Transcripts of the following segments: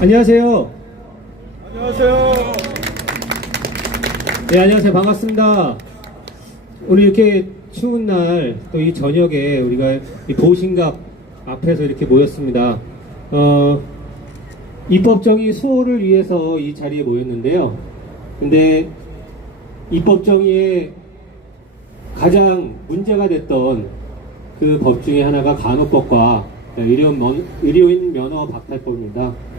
안녕하세요. 안녕하세요. 네, 안녕하세요. 반갑습니다. 오늘 이렇게 추운 날, 또 이 저녁에 우리가 이 보신각 앞에서 이렇게 모였습니다. 입법정의 수호를 위해서 이 자리에 모였는데요. 근데 입법정의에 가장 문제가 됐던 그 법 중에 하나가 간호법과 의료인 면허 박탈법입니다.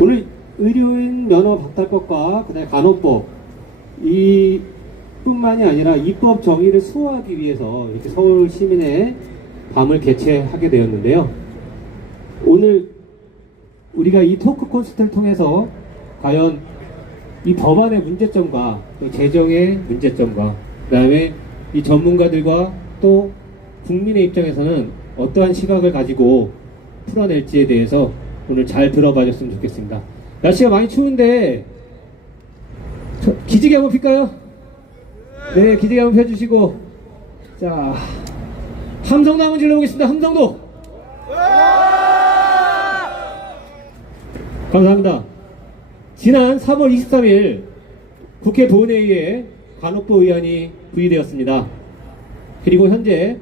오늘 의료인 면허 박탈법과 그다음에 간호법 이 뿐만이 아니라 입법 정의를 수호하기 위해서 이렇게 서울 시민의 밤을 개최하게 되었는데요. 오늘 우리가 이 토크 콘서트를 통해서 과연 이 법안의 문제점과 또 재정의 문제점과 그다음에 이 전문가들과 또 국민의 입장에서는 어떠한 시각을 가지고 풀어낼지에 대해서 오늘 잘 들어봐 줬으면 좋겠습니다. 날씨가 많이 추운데 기지개 한번 필까요? 네, 기지개 한번 펴주시고, 자, 함성도 한번 질러보겠습니다. 함성도! 감사합니다. 지난 3월 23일 국회 본회의에 간호법 의안이 부의되었습니다. 그리고 현재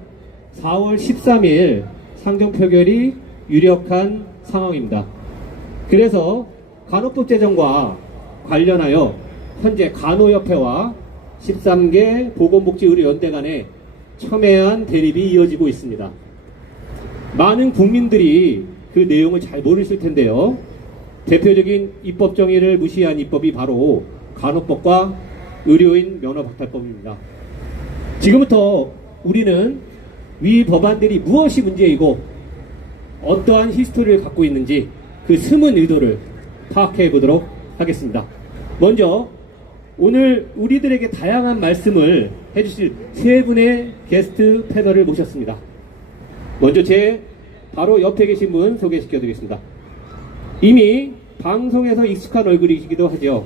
4월 13일 상정 표결이 유력한 상황입니다. 그래서 간호법 제정과 관련하여 현재 간호협회와 13개 보건복지의료연대 간에 첨예한 대립이 이어지고 있습니다. 많은 국민들이 그 내용을 잘 모르실 텐데요. 대표적인 입법 정의를 무시한 입법이 바로 간호법과 의료인 면허 박탈법입니다. 지금부터 우리는 위 법안들이 무엇이 문제이고 어떠한 히스토리를 갖고 있는지 그 숨은 의도를 파악해 보도록 하겠습니다. 먼저 오늘 우리들에게 다양한 말씀을 해주실 세 분의 게스트 패널을 모셨습니다. 먼저 제 바로 옆에 계신 분 소개시켜 드리겠습니다. 이미 방송에서 익숙한 얼굴이시기도 하죠.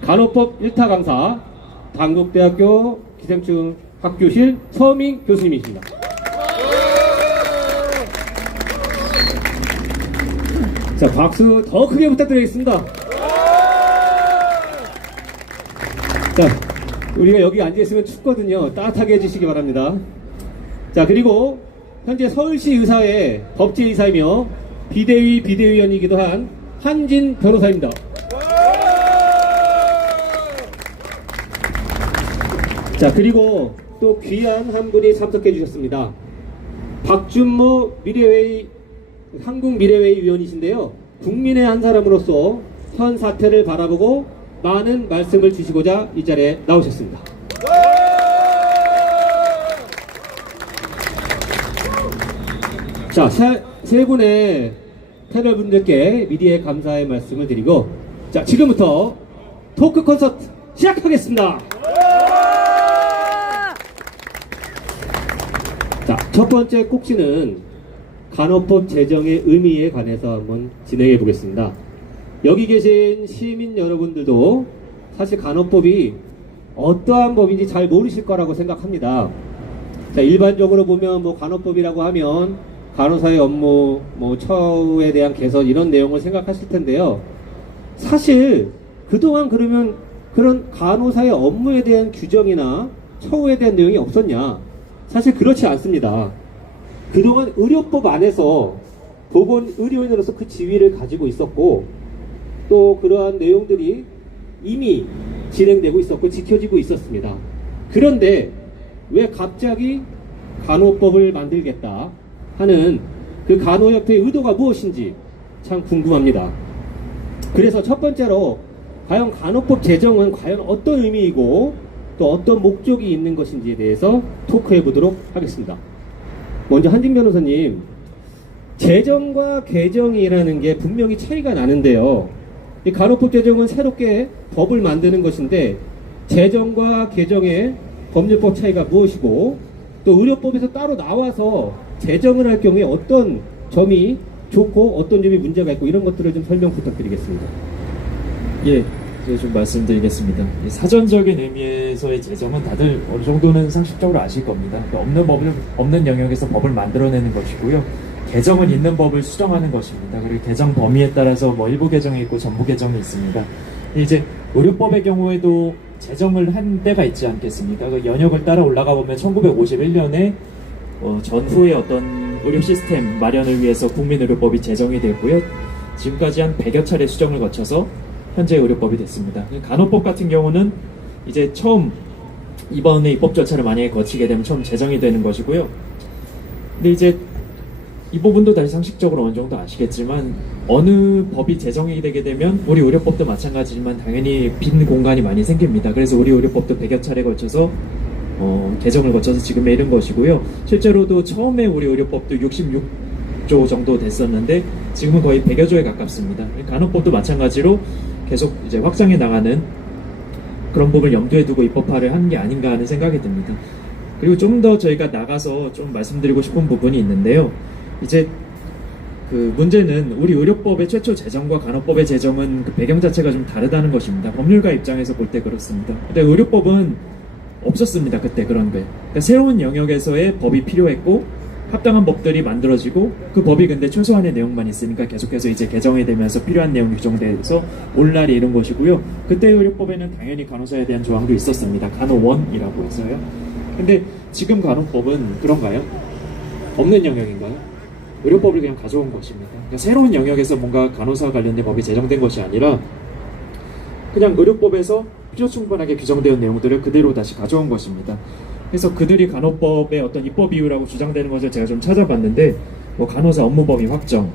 간호법 1타 강사 단국대학교 기생충 학교실 서민 교수님이십니다. 자, 박수 더 크게 부탁드리겠습니다. 자, 우리가 여기 앉아있으면 춥거든요. 따뜻하게 해주시기 바랍니다. 자, 그리고 현재 서울시 의사의 법제이사이며 비대위 비대위원이기도 한 한진 변호사입니다. 자, 그리고 또 귀한 한 분이 참석해 주셨습니다. 박준모 한국미래회의 위원이신데요. 국민의 한 사람으로서 현 사태를 바라보고 많은 말씀을 주시고자 이 자리에 나오셨습니다. 자, 세 분의 패널 분들께 미리의 감사의 말씀을 드리고, 자, 지금부터 토크 콘서트 시작하겠습니다. 자, 첫 번째 꼭지는 간호법 제정의 의미에 관해서 한번 진행해 보겠습니다. 여기 계신 시민 여러분들도 사실 간호법이 어떠한 법인지 잘 모르실 거라고 생각합니다. 자, 일반적으로 보면 간호법이라고 하면 간호사의 업무, 처우에 대한 개선 이런 내용을 생각하실 텐데요. 사실 그동안 그러면 그런 간호사의 업무에 대한 규정이나 처우에 대한 내용이 없었냐? 사실 그렇지 않습니다. 그동안 의료법 안에서 보건의료인으로서 그 지위를 가지고 있었고 또 그러한 내용들이 이미 진행되고 있었고 지켜지고 있었습니다. 그런데 왜 갑자기 간호법을 만들겠다 하는 그 간호협회의 의도가 무엇인지 참 궁금합니다. 그래서 첫 번째로 과연 간호법 제정은 과연 어떤 의미이고 또 어떤 목적이 있는 것인지에 대해서 토크해 보도록 하겠습니다. 먼저 한진 변호사님, 제정과 개정이라는 게 분명히 차이가 나는데요. 이 간호법 제정은 새롭게 법을 만드는 것인데 제정과 개정의 법률법 차이가 무엇이고 또 의료법에서 따로 나와서 제정을 할 경우에 어떤 점이 좋고 어떤 점이 문제가 있고 이런 것들을 좀 설명 부탁드리겠습니다. 예, 제가 좀 말씀드리겠습니다. 사전적인 의미에서의 제정은 다들 어느 정도는 상식적으로 아실 겁니다. 없는 영역에서 법을 만들어내는 것이고요. 개정은 있는 법을 수정하는 것입니다. 그리고 개정 범위에 따라서 뭐 일부 개정이 있고 전부 개정이 있습니다. 이제 의료법의 경우에도 제정을 한 때가 있지 않겠습니까? 그 연역을 따라 올라가 보면 1951년에 전후의 어떤 의료 시스템 마련을 위해서 국민의료법이 제정이 됐고요. 지금까지 한 100여 차례 수정을 거쳐서 현재 의료법이 됐습니다. 간호법 같은 경우는 이제 처음 이번에 입법 절차를 만약에 거치게 되면 처음 제정이 되는 것이고요. 근데 이제 이 부분도 다시 상식적으로 어느 정도 아시겠지만 어느 법이 제정이 되게 되면 우리 의료법도 마찬가지지만 당연히 빈 공간이 많이 생깁니다. 그래서 우리 의료법도 100여 차례 걸쳐서 개정을 거쳐서 지금에 이른 것이고요. 실제로도 처음에 우리 의료법도 66조 정도 됐었는데 지금은 거의 100여 조에 가깝습니다. 간호법도 마찬가지로 계속 이제 확장해 나가는 그런 부분을 염두에 두고 입법화를 한 게 아닌가 하는 생각이 듭니다. 그리고 좀 더 저희가 나가서 좀 말씀드리고 싶은 부분이 있는데요. 이제 그 문제는 우리 의료법의 최초 제정과 간호법의 제정은 그 배경 자체가 좀 다르다는 것입니다. 법률가 입장에서 볼 때 그렇습니다. 근데 의료법은 없었습니다. 그때 그런 게. 그러니까 새로운 영역에서의 법이 필요했고 합당한 법들이 만들어지고 그 법이 근데 최소한의 내용만 있으니까 계속해서 이제 개정이 되면서 필요한 내용이 규정돼서 오늘날이 이런 것이고요. 그때 의료법에는 당연히 간호사에 대한 조항도 있었습니다. 간호원이라고 해서요. 근데 지금 간호법은 그런가요? 없는 영역인가요? 의료법을 그냥 가져온 것입니다. 그러니까 새로운 영역에서 뭔가 간호사 관련된 법이 제정된 것이 아니라 그냥 의료법에서 필요 충분하게 규정되어 있는 내용들을 그대로 다시 가져온 것입니다. 그래서 그들이 간호법의 어떤 입법 이유라고 주장되는 것을 제가 좀 찾아봤는데 뭐 간호사 업무 범위 확정,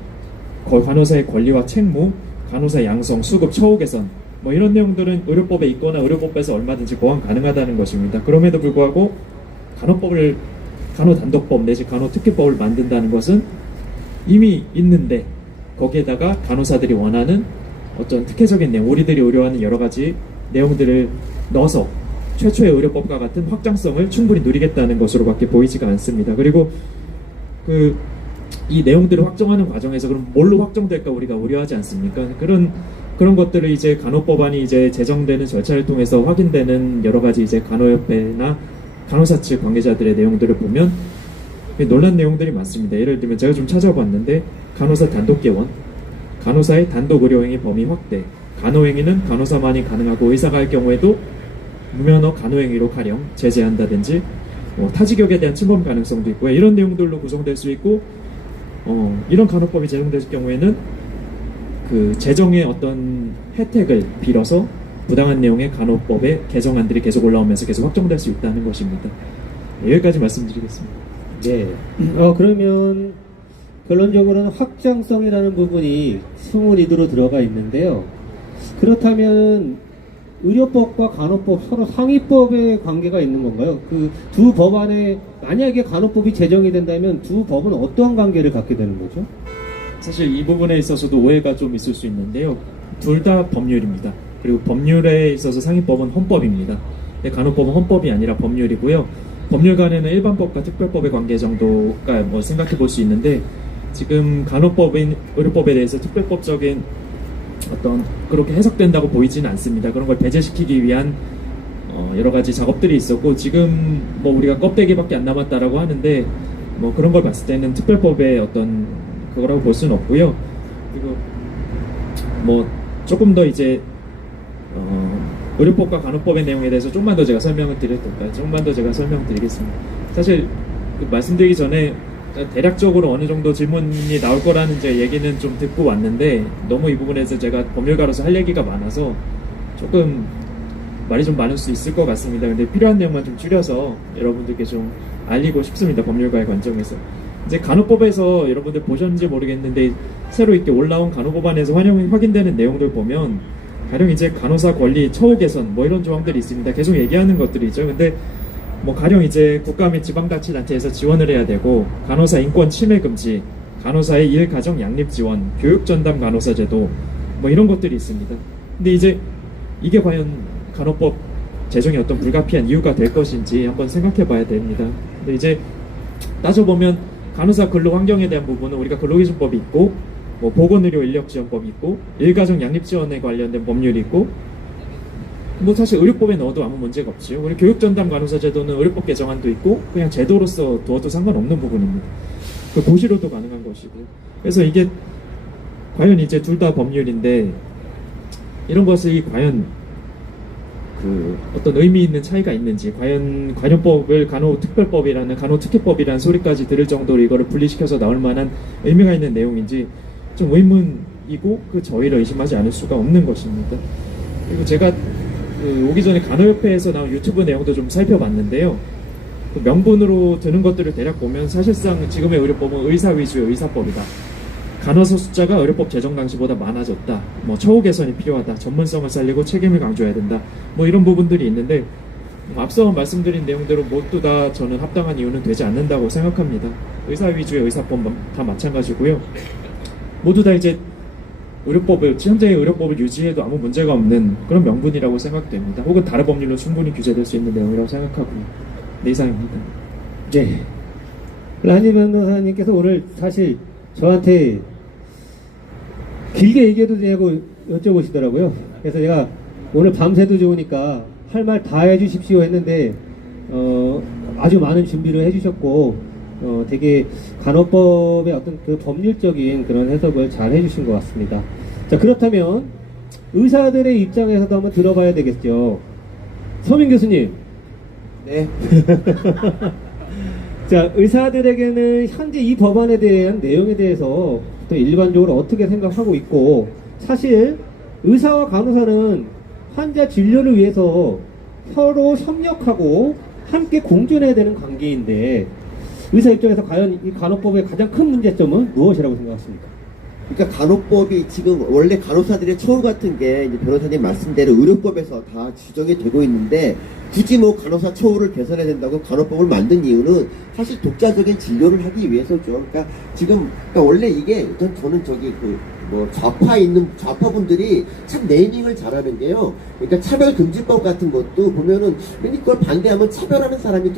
간호사의 권리와 책무, 간호사 양성, 수급, 처우 개선 뭐 이런 내용들은 의료법에 있거나 의료법에서 얼마든지 보완 가능하다는 것입니다. 그럼에도 불구하고 간호단독법 내지 간호특례법을 만든다는 것은 이미 있는데 거기에다가 간호사들이 원하는 어떤 특혜적인 내용, 우리들이 의료하는 여러 가지 내용들을 넣어서 최초의 의료법과 같은 확장성을 충분히 누리겠다는 것으로밖에 보이지가 않습니다. 그리고 이 내용들을 확정하는 과정에서 그럼 뭘로 확정될까 우리가 우려하지 않습니까? 그런 것들을 이제 간호법안이 이제 제정되는 절차를 통해서 확인되는 여러 가지 이제 간호협회나 간호사 측 관계자들의 내용들을 보면 논란 내용들이 많습니다. 예를 들면 제가 좀 찾아봤는데 간호사 단독 개원, 간호사의 단독 의료행위 범위 확대, 간호행위는 간호사만이 가능하고 의사가 할 경우에도 무면허 간호행위로 가령 제재한다든지 타직역에 대한 침범 가능성도 있고요. 이런 내용들로 구성될 수 있고 이런 간호법이 제정될 경우에는 그 제정의 어떤 혜택을 빌어서 부당한 내용의 간호법의 개정안들이 계속 올라오면서 계속 확정될 수 있다는 것입니다. 여기까지 말씀드리겠습니다. 네. 그러면 결론적으로는 확장성이라는 부분이 수문이도로 들어가 있는데요. 그렇다면 의료법과 간호법 서로 상위법의 관계가 있는 건가요? 그 두 법안에 만약에 간호법이 제정이 된다면 두 법은 어떠한 관계를 갖게 되는 거죠? 사실 이 부분에 있어서도 오해가 좀 있을 수 있는데요. 둘 다 법률입니다. 그리고 법률에 있어서 상위법은 헌법입니다. 간호법은 헌법이 아니라 법률이고요. 법률 간에는 일반법과 특별법의 관계 정도가 뭐 생각해 볼 수 있는데 지금 간호법인 의료법에 대해서 특별법적인 어떤 그렇게 해석된다고 보이지는 않습니다. 그런 걸 배제시키기 위한 여러 가지 작업들이 있었고 지금 뭐 우리가 껍데기밖에 안 남았다라고 하는데 뭐 그런 걸 봤을 때는 특별법의 어떤 그거라고 볼 수는 없고요. 그리고 뭐 조금 더 이제 의료법과 간호법의 내용에 대해서 조금만 더 제가 설명을 드려도 될까요? 조금만 더 제가 설명드리겠습니다. 사실 말씀드리기 전에 대략적으로 어느 정도 질문이 나올 거라는 제 얘기는 좀 듣고 왔는데 너무 이 부분에서 제가 법률가로서 할 얘기가 많아서 조금 말이 좀 많을 수 있을 것 같습니다. 근데 필요한 내용만 좀 줄여서 여러분들께 좀 알리고 싶습니다. 법률가의 관점에서. 이제 간호법에서 여러분들 보셨는지 모르겠는데 새로 이렇게 올라온 간호법안에서 확인되는 내용들 보면 가령 이제 간호사 권리 처우 개선 뭐 이런 조항들이 있습니다. 계속 얘기하는 것들이죠. 근데 뭐 가령 이제 국가 및 지방자치단체에서 지원을 해야 되고 간호사 인권 침해 금지, 간호사의 일 가정 양립 지원, 교육 전담 간호사 제도 뭐 이런 것들이 있습니다. 근데 이제 이게 과연 간호법 제정의 어떤 불가피한 이유가 될 것인지 한번 생각해 봐야 됩니다. 근데 이제 따져보면 간호사 근로 환경에 대한 부분은 우리가 근로기준법이 있고 뭐 보건의료 인력지원법이 있고 일가정 양립지원에 관련된 법률이 있고 뭐 사실 의료법에 넣어도 아무 문제가 없지요. 우리 교육전담 간호사 제도는 의료법 개정안도 있고 그냥 제도로서 두어도 상관없는 부분입니다. 그 고시로도 가능한 것이고요. 그래서 이게 과연 이제 둘 다 법률인데 이런 것이 과연 그 어떤 의미 있는 차이가 있는지, 과연 관련법을 간호특별법이라는 간호특혜법이라는 소리까지 들을 정도로 이거를 분리시켜서 나올 만한 의미가 있는 내용인지 좀 의문이고 그 저희를 의심하지 않을 수가 없는 것입니다. 그리고 제가 그 오기 전에 간호협회에서 나온 유튜브 내용도 좀 살펴봤는데요. 그 명분으로 드는 것들을 대략 보면 사실상 지금의 의료법은 의사 위주의 의사법이다. 간호사 숫자가 의료법 제정 당시보다 많아졌다. 뭐 처우 개선이 필요하다. 전문성을 살리고 책임을 강조해야 된다. 뭐 이런 부분들이 있는데 앞서 말씀드린 내용대로 모두 다 저는 합당한 이유는 되지 않는다고 생각합니다. 의사 위주의 의사법 다 마찬가지고요. 모두 다 이제 현재의 의료법을 유지해도 아무 문제가 없는 그런 명분이라고 생각됩니다. 혹은 다른 법률로 충분히 규제될 수 있는 내용이라고 생각하고요. 네, 이상입니다. 네. 라니 변호사님께서 오늘 사실 저한테 길게 얘기해도 되냐고 여쭤보시더라고요. 그래서 제가 오늘 밤새도 좋으니까 할 말 다 해주십시오 했는데 아주 많은 준비를 해주셨고 되게 간호법의 어떤 그 법률적인 그런 해석을 잘 해주신 것 같습니다. 자, 그렇다면 의사들의 입장에서도 한번 들어봐야 되겠죠. 서민 교수님. 네. 자, 의사들에게는 현재 이 법안에 대한 내용에 대해서 또 일반적으로 어떻게 생각하고 있고, 사실 의사와 간호사는 환자 진료를 위해서 서로 협력하고 함께 공존해야 되는 관계인데, 의사 입장에서 과연 이 간호법의 가장 큰 문제점은 무엇이라고 생각하십니까? 그러니까 간호법이 지금 원래 간호사들의 처우 같은 게 이제 변호사님 말씀대로 의료법에서 다 지정이 되고 있는데, 굳이 뭐 간호사 처우를 개선해야 된다고 간호법을 만든 이유는 사실 독자적인 진료를 하기 위해서죠. 그러니까 지금 원래 이게 저는 저기 좌파분들이 참 네이밍을 잘하는 게요. 그러니까 차별금지법 같은 것도 보면은 괜히 그걸 반대하면 차별하는 사람이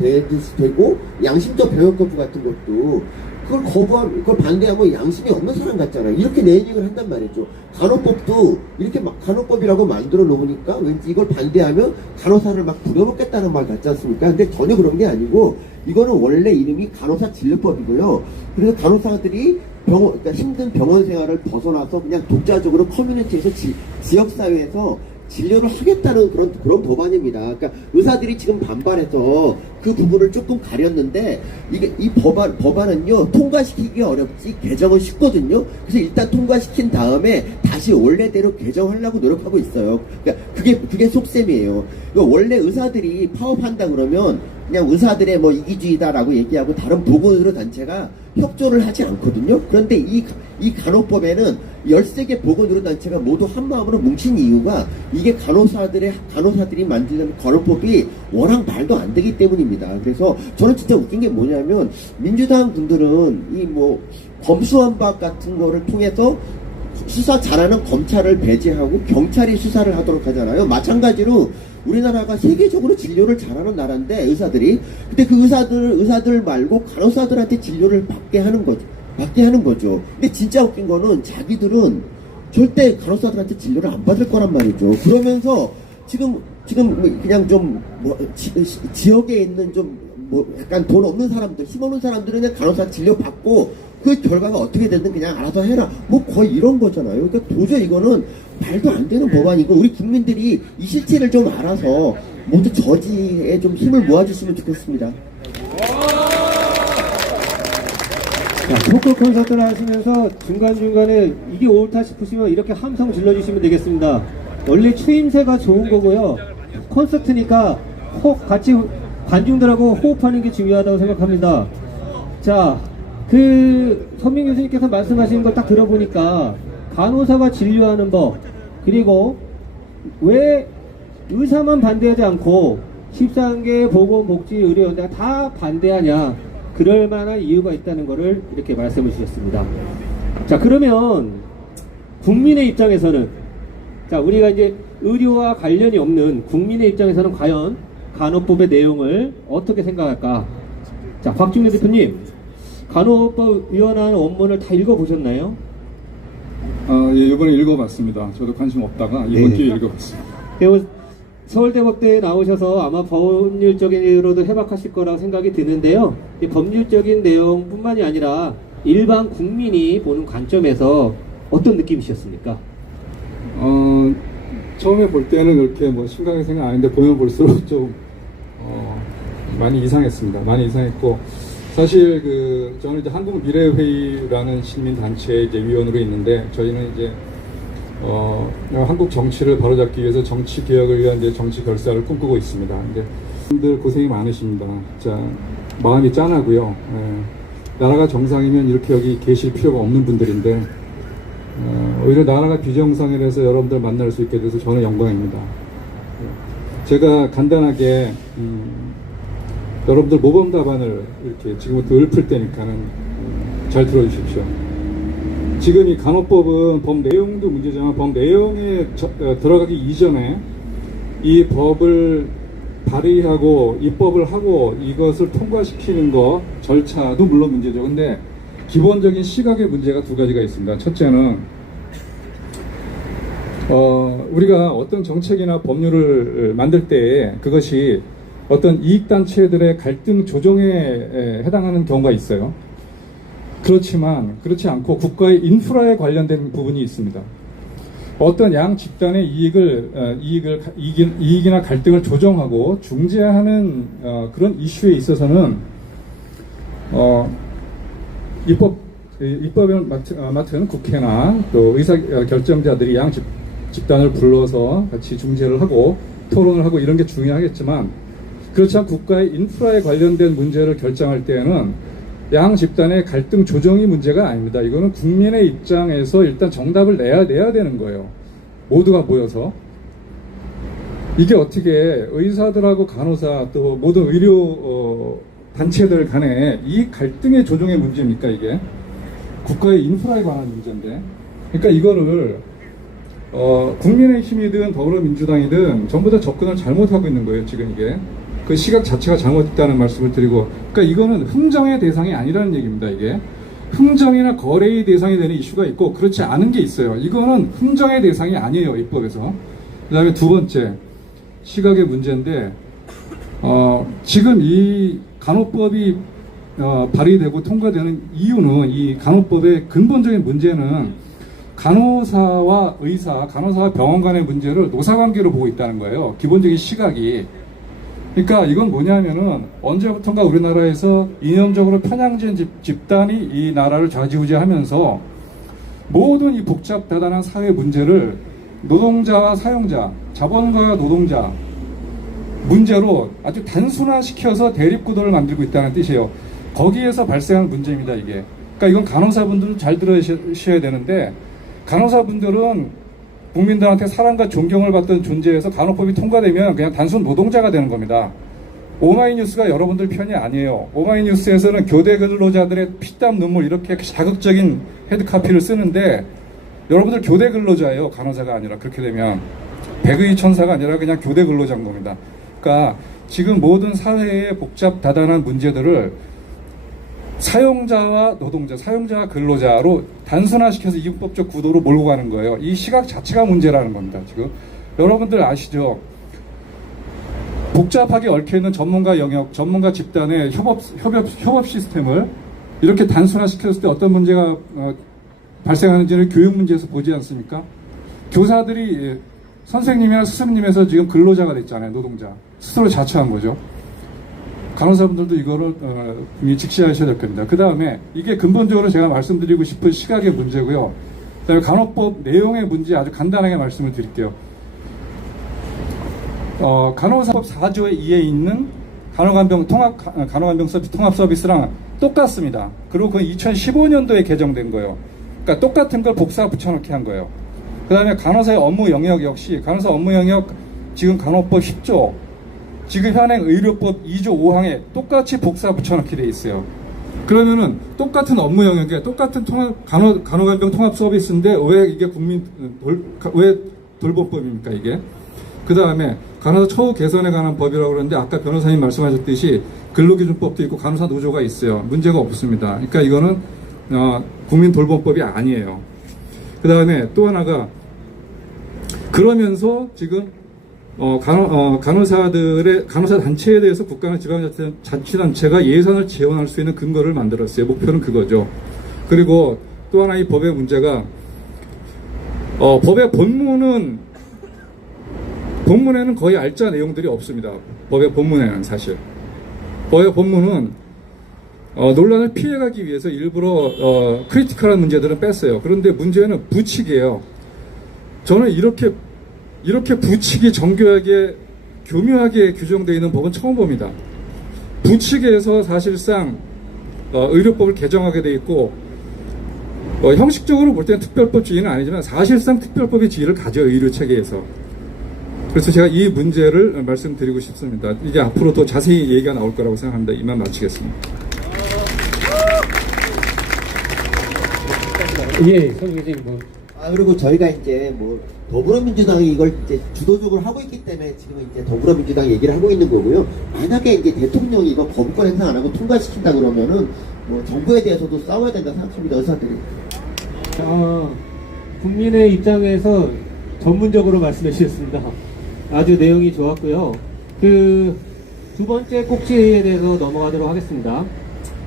되고, 양심적 병역 거부 같은 것도 그걸 반대하면 양심이 없는 사람 같잖아요. 이렇게 네이밍을 한단 말이죠. 간호법도 이렇게 간호법이라고 만들어 놓으니까 왠지 이걸 반대하면 간호사를 막 부려먹겠다는 말 같지 않습니까? 근데 전혀 그런 게 아니고, 이거는 원래 이름이 간호사 진료법이고요. 그래서 간호사들이 그러니까 힘든 병원 생활을 벗어나서 그냥 독자적으로 커뮤니티에서 지역사회에서 진료를 하겠다는 그런 법안입니다. 그러니까 의사들이 지금 반발해서 그 부분을 조금 가렸는데, 이 법안은요, 통과시키기가 어렵지 개정은 쉽거든요. 그래서 일단 통과시킨 다음에 다시 원래대로 개정하려고 노력하고 있어요. 그러니까 그게 속셈이에요. 원래 의사들이 파업한다 그러면 그냥 의사들의 뭐 이기주의다라고 얘기하고 다른 보건의료 단체가 협조를 하지 않거든요. 그런데 이 간호법에는 13개 보건의료단체가 모두 한마음으로 뭉친 이유가, 이게 간호사들이 만들는 간호법이 워낙 말도 안 되기 때문입니다. 그래서 저는 진짜 웃긴 게 뭐냐면, 민주당 분들은 이 뭐 검수완박 같은 거를 통해서 수사 잘하는 검찰을 배제하고 경찰이 수사를 하도록 하잖아요. 마찬가지로 우리나라가 세계적으로 진료를 잘하는 나라인데, 의사들이. 근데 그 의사들 말고 간호사들한테 진료를 받게 하는 거죠. 근데 진짜 웃긴 거는 자기들은 절대 간호사들한테 진료를 안 받을 거란 말이죠. 그러면서 지금 그냥 좀 지역에 있는 좀 약간 돈 없는 사람들, 힘 없는 사람들은 그냥 간호사 진료 받고 그 결과가 어떻게 되든 그냥 알아서 해라. 뭐 거의 이런 거잖아요. 그러니까 도저히 이거는 말도 안 되는 법안이고, 우리 국민들이 이 실체를 좀 알아서 모두 저지에 좀 힘을 모아주시면 좋겠습니다. 자, 토크 콘서트를 하시면서 중간중간에 이게 옳다 싶으시면 이렇게 함성 질러주시면 되겠습니다. 원래 추임새가 좋은 거고요. 콘서트니까 같이 관중들하고 호흡하는 게 중요하다고 생각합니다. 자, 서민 교수님께서 말씀하시는 걸 딱 들어보니까 간호사가 진료하는 법, 그리고 왜 의사만 반대하지 않고 13개 보건복지의료연대가 다 반대하냐, 그럴 만한 이유가 있다는 것을 이렇게 말씀을 주셨습니다. 자, 그러면 국민의 입장에서는, 자, 우리가 이제 의료와 관련이 없는 국민의 입장에서는 과연 간호법의 내용을 어떻게 생각할까? 자, 박준민 대표님, 간호법 위원회 원문을 다 읽어보셨나요? 예, 이번에 읽어봤습니다. 저도 관심 없다가 이번 기회에 읽어봤습니다. 서울대법대에 나오셔서 아마 법률적인 이유로도 해박하실 거라고 생각이 드는데요. 이 법률적인 내용뿐만이 아니라 일반 국민이 보는 관점에서 어떤 느낌이셨습니까? 처음에 볼 때는 그렇게 뭐 심각하게 생각 안 했는데 보면 볼수록 좀 많이 이상했습니다. 많이 이상했고, 사실 저는 이제 한국미래회의라는 시민단체의 이제 위원으로 있는데, 저희는 이제 한국 정치를 바로잡기 위해서 정치 개혁을 위한 이제 정치 결사를 꿈꾸고 있습니다. 근데 분들 고생이 많으십니다. 진짜 마음이 짠하고요. 나라가 정상이면 이렇게 여기 계실 필요가 없는 분들인데, 오히려 나라가 비정상에 대해서 여러분들 만날 수 있게 돼서 저는 영광입니다. 제가 간단하게 여러분들 모범 답안을 이렇게 지금부터 읊을 테니까는 잘 들어주십시오. 지금 이 간호법은 법 내용도 문제지만 법 내용에 들어가기 이전에 이 법을 발의하고 입법을 하고 이것을 통과시키는 거 절차도 물론 문제죠. 근데 기본적인 시각의 문제가 두 가지가 있습니다. 첫째는 우리가 어떤 정책이나 법률을 만들 때 그것이 어떤 이익단체들의 갈등 조정에 해당하는 경우가 있어요. 그렇지만 그렇지 않고 국가의 인프라에 관련된 부분이 있습니다. 어떤 양 집단의 이익이나 갈등을 조정하고 중재하는 그런 이슈에 있어서는 입법을 맡은 국회나 또 의사 결정자들이 양 집단을 불러서 같이 중재를 하고 토론을 하고 이런 게 중요하겠지만, 그렇지 않고 국가의 인프라에 관련된 문제를 결정할 때에는 양 집단의 갈등 조정이 문제가 아닙니다. 이거는 국민의 입장에서 일단 정답을 내야 되는 거예요. 모두가 모여서. 이게 어떻게 의사들하고 간호사 또 모든 의료 단체들 간에 이 갈등의 조정의 문제입니까? 이게 국가의 인프라에 관한 문제인데, 그러니까 이거를 국민의힘이든 더불어민주당이든 전부 다 접근을 잘못하고 있는 거예요. 지금 이게 그 시각 자체가 잘못됐다는 말씀을 드리고, 그러니까 이거는 흥정의 대상이 아니라는 얘기입니다. 이게 흥정이나 거래의 대상이 되는 이슈가 있고 그렇지 않은 게 있어요. 이거는 흥정의 대상이 아니에요, 입법에서. 그 다음에 두 번째 시각의 문제인데, 지금 이 간호법이 발의되고 통과되는 이유는, 이 간호법의 근본적인 문제는 간호사와 의사, 간호사와 병원 간의 문제를 노사관계로 보고 있다는 거예요. 기본적인 시각이. 그러니까 이건 뭐냐면은 언제부턴가 우리나라에서 이념적으로 편향된 집단이 이 나라를 좌지우지하면서 모든 이 복잡다단한 사회 문제를 노동자와 사용자, 자본가와 노동자 문제로 아주 단순화시켜서 대립구도를 만들고 있다는 뜻이에요. 거기에서 발생한 문제입니다, 이게. 그러니까 이건 간호사분들은 잘 들으셔야 되는데, 간호사분들은 국민들한테 사랑과 존경을 받던 존재에서 간호법이 통과되면 그냥 단순 노동자가 되는 겁니다. 오마이뉴스가 여러분들 편이 아니에요. 오마이뉴스에서는 교대 근로자들의 피땀 눈물 이렇게 자극적인 헤드카피를 쓰는데, 여러분들 교대 근로자예요. 간호사가 아니라. 그렇게 되면 백의 천사가 아니라 그냥 교대 근로자인 겁니다. 그러니까 지금 모든 사회의 복잡다단한 문제들을 사용자와 노동자, 사용자와 근로자로 단순화시켜서 이분법적 구도로 몰고 가는 거예요. 이 시각 자체가 문제라는 겁니다. 지금 여러분들 아시죠? 복잡하게 얽혀있는 전문가 영역, 전문가 집단의 협업 시스템을 이렇게 단순화시켰을 때 어떤 문제가 발생하는지를 교육 문제에서 보지 않습니까? 교사들이 선생님이나 스승님에서 지금 근로자가 됐잖아요. 노동자. 스스로 자처한 거죠. 간호사분들도 이거를 직시하셔야 될 겁니다. 그 다음에 이게 근본적으로 제가 말씀드리고 싶은 시각의 문제고요. 그 다음에 간호법 내용의 문제 아주 간단하게 말씀을 드릴게요. 간호사법 4조의 2에 있는 간호간병 서비스 통합 서비스랑 똑같습니다. 그리고 그건 2015년도에 개정된 거예요. 그러니까 똑같은 걸 복사 붙여넣기 한 거예요. 그 다음에 간호사의 업무 영역 역시 간호사 업무 영역 지금 간호법 10조, 지금 현행 의료법 2조 5항에 똑같이 복사 붙여넣기 돼 있어요. 그러면은 똑같은 업무 영역에 똑같은 간호간병 통합 서비스인데 왜 이게 왜 돌봄법입니까, 이게? 그 다음에 간호사 처우 개선에 관한 법이라고 그러는데, 아까 변호사님 말씀하셨듯이 근로기준법도 있고 간호사 노조가 있어요. 문제가 없습니다. 그러니까 이거는 국민돌봄법이 아니에요. 그 다음에 또 하나가, 그러면서 지금 간호사 단체에 대해서 국가나 지방자치단체가 예산을 지원할 수 있는 근거를 만들었어요. 목표는 그거죠. 그리고 또 하나 이 법의 문제가 법의 본문에는 거의 알짜 내용들이 없습니다. 법의 본문에는 사실 법의 본문은 논란을 피해가기 위해서 일부러 크리티컬한 문제들은 뺐어요. 그런데 문제는 부칙이에요. 저는 이렇게 부칙이 정교하게 교묘하게 규정되어 있는 법은 처음 봅니다. 부칙에서 사실상 의료법을 개정하게 돼 있고 형식적으로 볼 때는 특별법 지위는 아니지만 사실상 특별법의 지위를 가져요. 의료체계에서. 그래서 제가 이 문제를 말씀드리고 싶습니다. 이게 앞으로 더 자세히 얘기가 나올 거라고 생각합니다. 이만 마치겠습니다. 예, 선생님 뭐. 그리고 저희가 이제 뭐 더불어민주당이 이걸 이제 주도적으로 하고 있기 때문에 지금 이제 더불어민주당 얘기를 하고 있는 거고요. 만약에 이제 대통령이 이거 거부권 행사 안 하고 통과시킨다 그러면은 뭐 정부에 대해서도 싸워야 된다 생각합니다. 의사들이. 국민의 입장에서 전문적으로 말씀해 주셨습니다. 아주 내용이 좋았고요. 두 번째 꼭지에 대해서 넘어가도록 하겠습니다.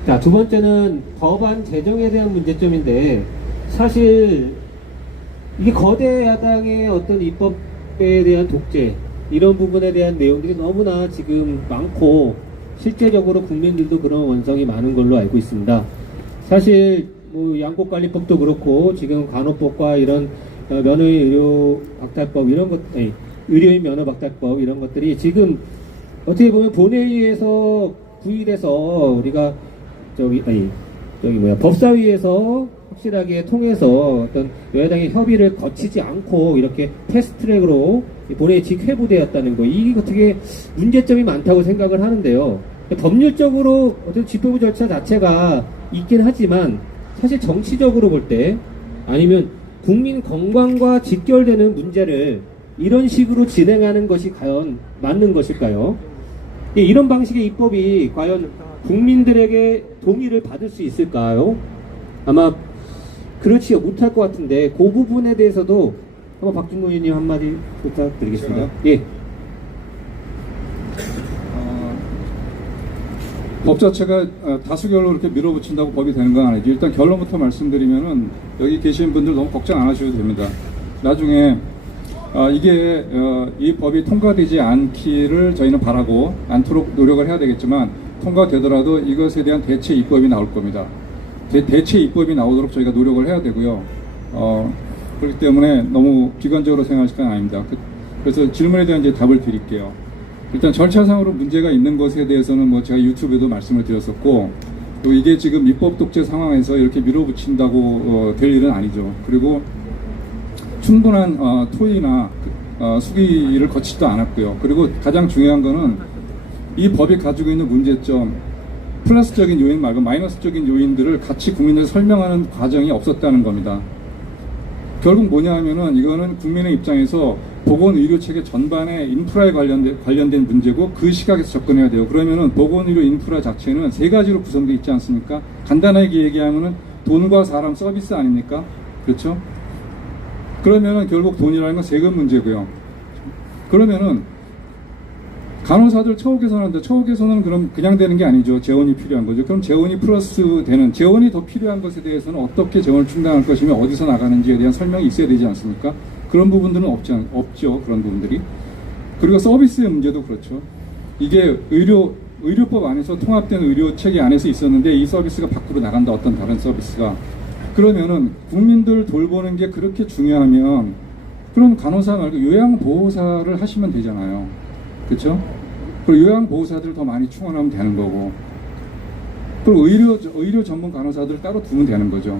자, 두 번째는 법안 제정에 대한 문제점인데, 사실 이게 거대 야당의 어떤 입법에 대한 독재, 이런 부분에 대한 내용들이 너무나 지금 많고, 실제적으로 국민들도 그런 원성이 많은 걸로 알고 있습니다. 사실 뭐 양곡관리법도 그렇고, 지금 간호법과 이런 면허인 의료 박탈법 이런 것, 의료인 면허 박탈법 이런 것들이 지금 어떻게 보면 본회의에서 구일해서 우리가 법사위에서 확실하게 통해서 어떤 여야당의 협의를 거치지 않고 이렇게 패스트트랙으로 본회의 직회부되었다는 거, 이게 어떻게 문제점이 많다고 생각을 하는데요. 법률적으로 어떤 집회부 절차 자체가 있긴 하지만 사실 정치적으로 볼 때 아니면 국민 건강과 직결되는 문제를 이런 식으로 진행하는 것이 과연 맞는 것일까요? 이런 방식의 입법이 과연 국민들에게 동의를 받을 수 있을까요? 아마 그렇지 못할 것 같은데 그 부분에 대해서도 한번 박준모 의원님 한마디 부탁드리겠습니다. 예. 법 자체가 다수결로 이렇게 밀어붙인다고 법이 되는 건 아니죠. 일단 결론부터 말씀드리면은 여기 계신 분들 너무 걱정 안 하셔도 됩니다. 나중에 이게 이 법이 통과되지 않기를 저희는 바라고 않도록 노력을 해야 되겠지만, 통과되더라도 이것에 대한 대체 입법이 나올 겁니다. 대체 입법이 나오도록 저희가 노력을 해야 되고요. 그렇기 때문에 너무 비관적으로 생각하실 건 아닙니다. 그래서 질문에 대한 이제 답을 드릴게요. 일단 절차상으로 문제가 있는 것에 대해서는 뭐 제가 유튜브에도 말씀을 드렸었고, 또 이게 지금 입법 독재 상황에서 이렇게 밀어붙인다고 될 일은 아니죠. 그리고 충분한 토의나 수기를 거치지도 않았고요. 그리고 가장 중요한 거는 이 법이 가지고 있는 문제점, 플러스적인 요인 말고 마이너스적인 요인들을 같이 국민들 설명하는 과정이 없었다는 겁니다. 결국 뭐냐 하면은 이거는 국민의 입장에서 보건의료체계 전반의 인프라에 관련된 문제고, 그 시각에서 접근해야 돼요. 그러면은 보건의료 인프라 자체는 세 가지로 구성되어 있지 않습니까? 간단하게 얘기하면은 돈과 사람 서비스 아닙니까? 그렇죠? 그러면은 결국 돈이라는 건 세금 문제고요. 그러면은 간호사들 처우 개선하는데, 처우 개선은 그럼 그냥 되는 게 아니죠. 재원이 필요한 거죠. 그럼 재원이 플러스 되는, 재원이 더 필요한 것에 대해서는 어떻게 재원을 충당할 것이며 어디서 나가는지에 대한 설명이 있어야 되지 않습니까? 그런 부분들은 없죠. 그런 부분들이. 그리고 서비스의 문제도 그렇죠. 이게 의료법 안에서 통합된 의료 체계 안에서 있었는데 이 서비스가 밖으로 나간다, 어떤 다른 서비스가. 그러면은 국민들 돌보는 게 그렇게 중요하면 그럼 간호사 말고 요양보호사를 하시면 되잖아요. 그렇죠? 그리고 요양보호사들을 더 많이 충원하면 되는 거고, 그리고 의료 전문 간호사들을 따로 두면 되는 거죠.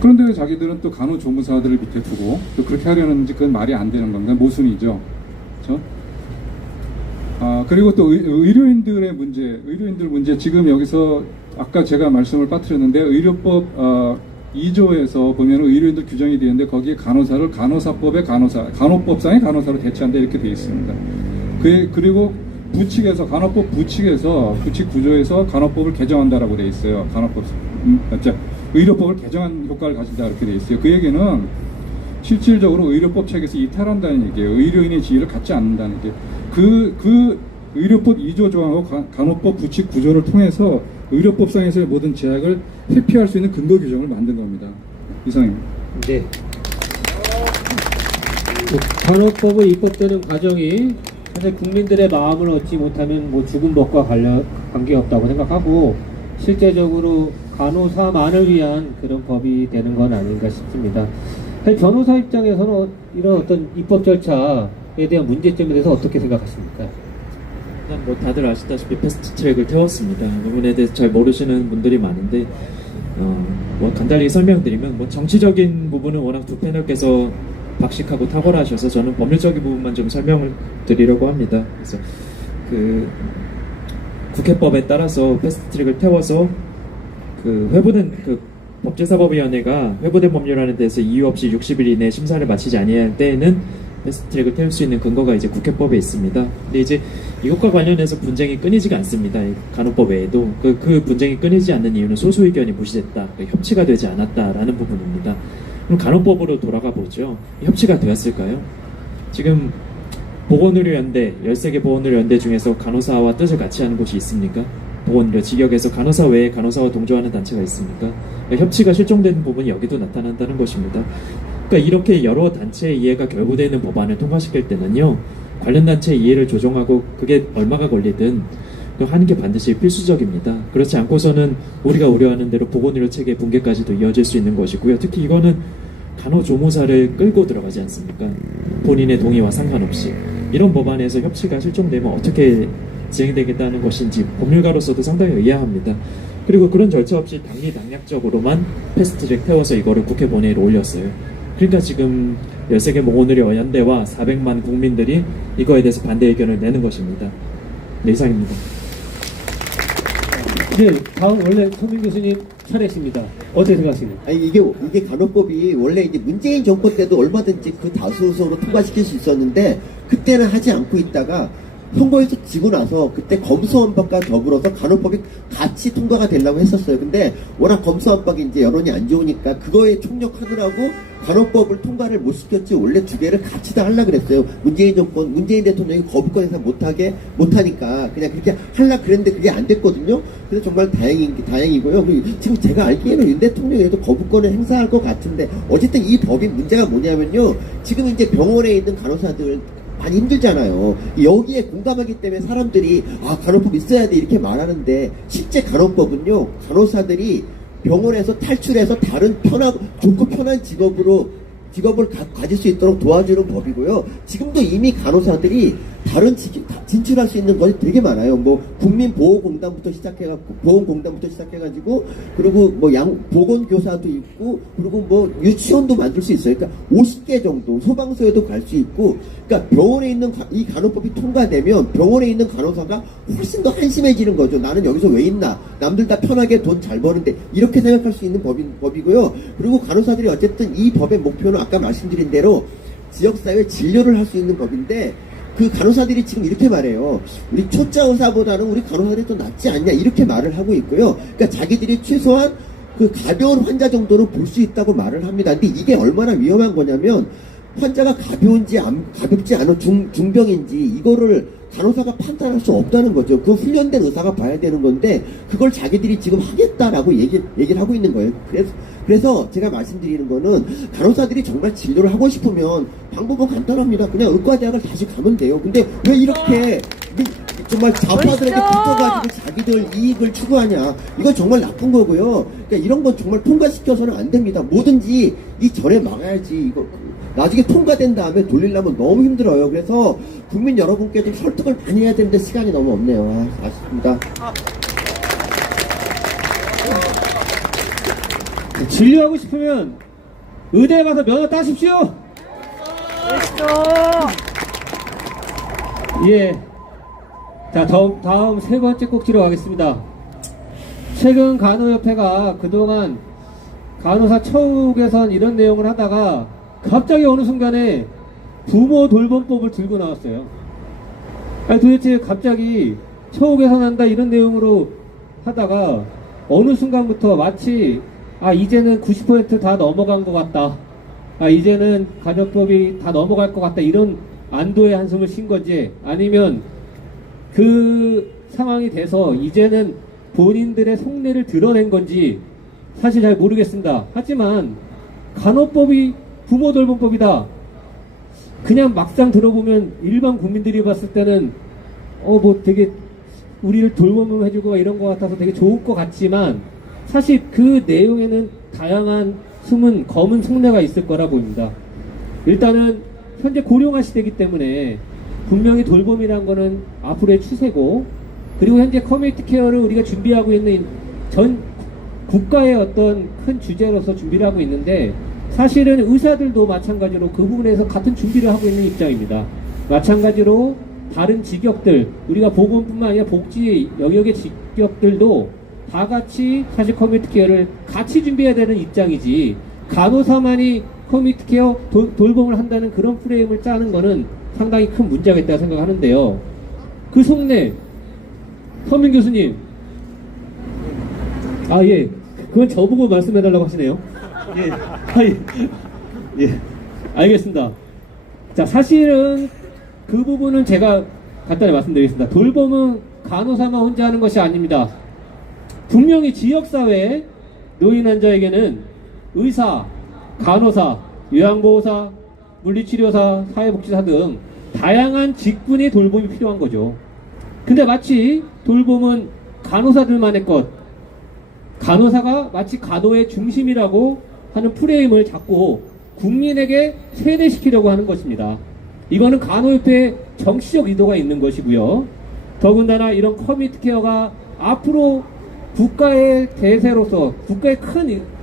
그런데 왜 자기들은 또 간호조무사들을 밑에 두고 또 그렇게 하려는지, 그건 말이 안 되는 겁니다. 모순이죠. 그렇죠? 그리고 또 의료인들 문제, 지금 여기서 아까 제가 말씀을 빠뜨렸는데, 의료법 2조에서 보면 의료인들 규정이 되어 있는데, 거기에 간호사를 간호사법의 간호법상의 간호사로 대체한다, 이렇게 되어 있습니다. 그리고 부칙에서, 간호법 부칙 구조에서 간호법을 개정한다라고 되어 있어요. 의료법을 개정한 효과를 가진다, 이렇게 되어 있어요. 그 얘기는 실질적으로 의료법 체계에서 이탈한다는 얘기예요. 의료인의 지위를 갖지 않는다는 게. 그 의료법 2조 조항하고 간호법 부칙 구조를 통해서 의료법상에서의 모든 제약을 회피할 수 있는 근거 규정을 만든 겁니다. 이상입니다. 네. 간호법의 입법되는 과정이 사실 국민들의 마음을 얻지 못하면 뭐 죽은 법과 관계없다고 생각하고 실제적으로 간호사만을 위한 그런 법이 되는 건 아닌가 싶습니다. 사실 변호사 입장에서는 이런 어떤 입법 절차에 대한 문제점에 대해서 어떻게 생각하십니까? 일단 뭐 다들 아시다시피 패스트 트랙을 태웠습니다. 이 부분에 대해서 잘 모르시는 분들이 많은데 뭐 간단히 설명드리면 뭐 정치적인 부분은 워낙 두 패널께서 박식하고 탁월하셔서 저는 법률적인 부분만 좀 설명을 드리려고 합니다. 그래서 그 국회법에 따라서 패스트 트랙을 태워서 그 회부된 그 법제사법위원회가 회부된 법률안에 대해서 이유 없이 60일 이내 심사를 마치지 아니할 때에는 패스트 트랙을 태울 수 있는 근거가 이제 국회법에 있습니다. 근데 이제 이것과 관련해서 분쟁이 끊이지가 않습니다. 이 간호법 외에도 그 분쟁이 끊이지 않는 이유는 소수 의견이 무시됐다, 협치가 되지 않았다라는 부분입니다. 그럼 간호법으로 돌아가 보죠. 협치가 되었을까요? 지금 보건의료연대 13개 보건의료연대 중에서 간호사와 뜻을 같이 하는 곳이 있습니까? 보건의료 직역에서 간호사 외에 간호사와 동조하는 단체가 있습니까? 그러니까 협치가 실종되는 부분이 여기도 나타난다는 것입니다. 그러니까 이렇게 여러 단체의 이해가 결부되는 법안을 통과시킬 때는요, 관련 단체의 이해를 조정하고 그게 얼마가 걸리든 하는 게 반드시 필수적입니다. 그렇지 않고서는 우리가 우려하는 대로 보건의료 체계 붕괴까지도 이어질 수 있는 것이고요. 특히 이거는 간호조무사를 끌고 들어가지 않습니까? 본인의 동의와 상관없이. 이런 법안에서 협치가 실종되면 어떻게 진행되겠다는 것인지 법률가로서도 상당히 의아합니다. 그리고 그런 절차 없이 당리당략적으로만 패스트트랙 태워서 이거를 국회 본회의로 올렸어요. 그러니까 지금 13개 보건의료 연대와 400만 국민들이 이거에 대해서 반대 의견을 내는 것입니다. 네, 이상입니다. 네, 다음 원래 서민 교수님 차례십니다. 어떻게 생각하십니까? 아니 이게 간호법이 원래 이제 문재인 정권 때도 얼마든지 그 다수소로 통과시킬 수 있었는데 그때는 하지 않고 있다가 선거에서 지고 나서 그때 검수완박과 더불어서 간호법이 같이 통과가 되려고 했었어요. 근데 워낙 검수완박이 이제 여론이 안 좋으니까 그거에 총력하느라고 간호법을 통과를 못 시켰지, 원래 두 개를 같이 다 하려고 그랬어요. 문재인 대통령이 거부권에서 못하니까 그냥 그렇게 하려고 그랬는데 그게 안 됐거든요. 그래서 정말 다행이고요. 지금 제가 알기에는 윤 대통령에도 거부권을 행사할 것 같은데, 어쨌든 이 법이 문제가 뭐냐면요, 지금 이제 병원에 있는 간호사들 많이 힘들잖아요. 여기에 공감하기 때문에 사람들이 간호법 있어야 돼 이렇게 말하는데, 실제 간호법은요, 간호사들이 병원에서 탈출해서 다른 좋고 편한 직업을 가질 수 있도록 도와주는 법이고요. 지금도 이미 간호사들이 다른 진출할 수 있는 것이 되게 많아요. 뭐 국민보호공단부터 시작해가지고 그리고 뭐 보건교사도 있고, 그리고 뭐 유치원도 만들 수 있어요. 그러니까 50개 정도 소방서에도 갈 수 있고. 그러니까 병원에 있는 이 간호법이 통과되면 병원에 있는 간호사가 훨씬 더 한심해지는 거죠. 나는 여기서 왜 있나? 남들 다 편하게 돈 잘 버는데, 이렇게 생각할 수 있는 법이고요. 그리고 간호사들이 어쨌든 이 법의 목표는 아까 말씀드린 대로 지역사회 진료를 할 수 있는 법인데, 그 간호사들이 지금 이렇게 말해요. 우리 초짜 의사보다는 우리 간호사들이 더 낫지 않냐, 이렇게 말을 하고 있고요. 그러니까 자기들이 최소한 그 가벼운 환자 정도로 볼 수 있다고 말을 합니다. 근데 이게 얼마나 위험한 거냐면, 환자가 가볍지 않은 중병인지 이거를 간호사가 판단할 수 없다는 거죠. 그 훈련된 의사가 봐야 되는 건데, 그걸 자기들이 지금 하겠다라고 얘기를 하고 있는 거예요. 그래서 제가 말씀드리는 거는, 간호사들이 정말 진료를 하고 싶으면 방법은 간단합니다. 그냥 의과대학을 다시 가면 돼요. 근데 왜 이렇게 정말 좌파들에게 붙어가지고 자기들 이익을 추구하냐, 이건 정말 나쁜 거고요. 그러니까 이런 건 정말 통과시켜서는 안 됩니다. 뭐든지 이 전에 막아야지. 이거 나중에 통과된 다음에 돌리려면 너무 힘들어요. 그래서 국민 여러분께 좀 설득을 많이 해야 되는데 시간이 너무 없네요. 아쉽습니다. 진료하고 싶으면 의대에 가서 면허 따십시오. 예. 자, 다음 세 번째 꼭지로 가겠습니다. 최근 간호협회가 그동안 간호사 처우 개선 이런 내용을 하다가 갑자기 어느 순간에 부모 돌봄법을 들고 나왔어요. 아니, 도대체 갑자기 처우 개선한다 이런 내용으로 하다가 어느 순간부터 마치 이제는 90% 다 넘어간 것 같다, 이제는 간호법이 다 넘어갈 것 같다, 이런 안도의 한숨을 쉰 건지, 아니면 그 상황이 돼서 이제는 본인들의 속내를 드러낸 건지 사실 잘 모르겠습니다. 하지만 간호법이 부모 돌봄법이다. 그냥 막상 들어보면 일반 국민들이 봤을 때는 뭐 되게 우리를 돌봄해주고 이런 것 같아서 되게 좋을 것 같지만 사실 그 내용에는 다양한 숨은 검은 속내가 있을 거라 보입니다. 일단은 현재 고령화 시대이기 때문에 분명히 돌봄이란 거는 앞으로의 추세고, 그리고 현재 커뮤니티 케어를 우리가 준비하고 있는 전 국가의 어떤 큰 주제로서 준비를 하고 있는데, 사실은 의사들도 마찬가지로 그 부분에서 같은 준비를 하고 있는 입장입니다. 마찬가지로 다른 직역들, 우리가 보건뿐만 아니라 복지 영역의 직역들도 다 같이 사실 커뮤니티 케어를 같이 준비해야 되는 입장이지, 간호사만이 커뮤니티 케어 돌봄을 한다는 그런 프레임을 짜는 거는 상당히 큰 문제가 있다고 생각하는데요. 그 속내, 서민 교수님. 예. 그건 저보고 말씀해달라고 하시네요. 예. 알겠습니다. 자, 사실은 그 부분은 제가 간단히 말씀드리겠습니다. 돌봄은 간호사만 혼자 하는 것이 아닙니다. 분명히 지역사회 노인 환자에게는 의사, 간호사, 요양보호사, 물리치료사, 사회복지사 등 다양한 직군의 돌봄이 필요한 거죠. 근데 마치 돌봄은 간호사들만의 것, 간호사가 마치 간호의 중심이라고 하는 프레임을 잡고 국민에게 세뇌시키려고 하는 것입니다. 이거는 간호협회의 정치적 의도가 있는 것이고요. 더군다나 이런 커뮤니티 케어가 앞으로 국가의 대세로서, 국가의 큰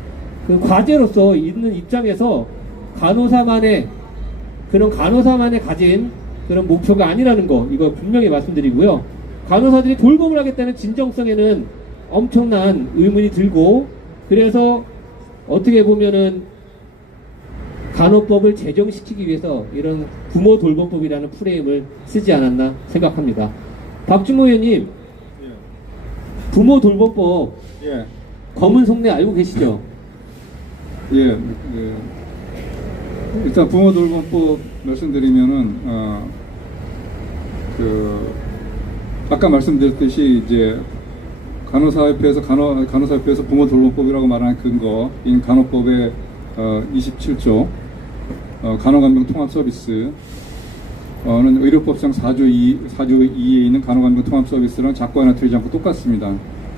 그 과제로서 있는 입장에서 간호사만의 가진 그런 목표가 아니라는 거, 이거 분명히 말씀드리고요. 간호사들이 돌봄을 하겠다는 진정성에는 엄청난 의문이 들고, 그래서 어떻게 보면은 간호법을 제정시키기 위해서 이런 부모 돌봄법이라는 프레임을 쓰지 않았나 생각합니다. 박준모 의원님, 부모 돌봄법 검은 속내 알고 계시죠? 예. 일단 부모 돌봄법 말씀드리면은 아까 말씀드렸듯이 이제 간호사협회에서 부모 돌봄법이라고 말하는 근거인 간호법의 27조 간호간병 통합 서비스 는 의료법상 4조 2에 있는 간호간병 통합 서비스랑 작고 하나 틀리지 않고 똑같습니다.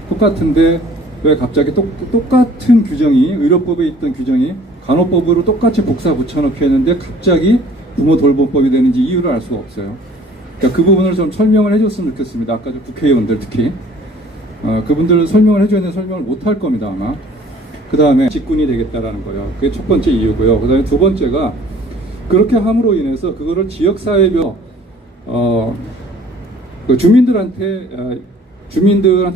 똑같은데 왜 갑자기 똑같은 규정이, 의료법에 있던 규정이 간호법으로 똑같이 복사 붙여넣기 했는데 갑자기 부모 돌봄법이 되는지 이유를 알 수가 없어요. 그러니까 그 부분을 좀 설명을 해줬으면 좋겠습니다. 아까 국회의원들 특히 그분들 설명을 해줘야 되는 설명을 못 할 겁니다 아마. 그 다음에 직군이 되겠다라는 거예요. 그게 첫 번째 이유고요. 그 다음에 두 번째가 그렇게 함으로 인해서 그거를 지역사회별 주민들한테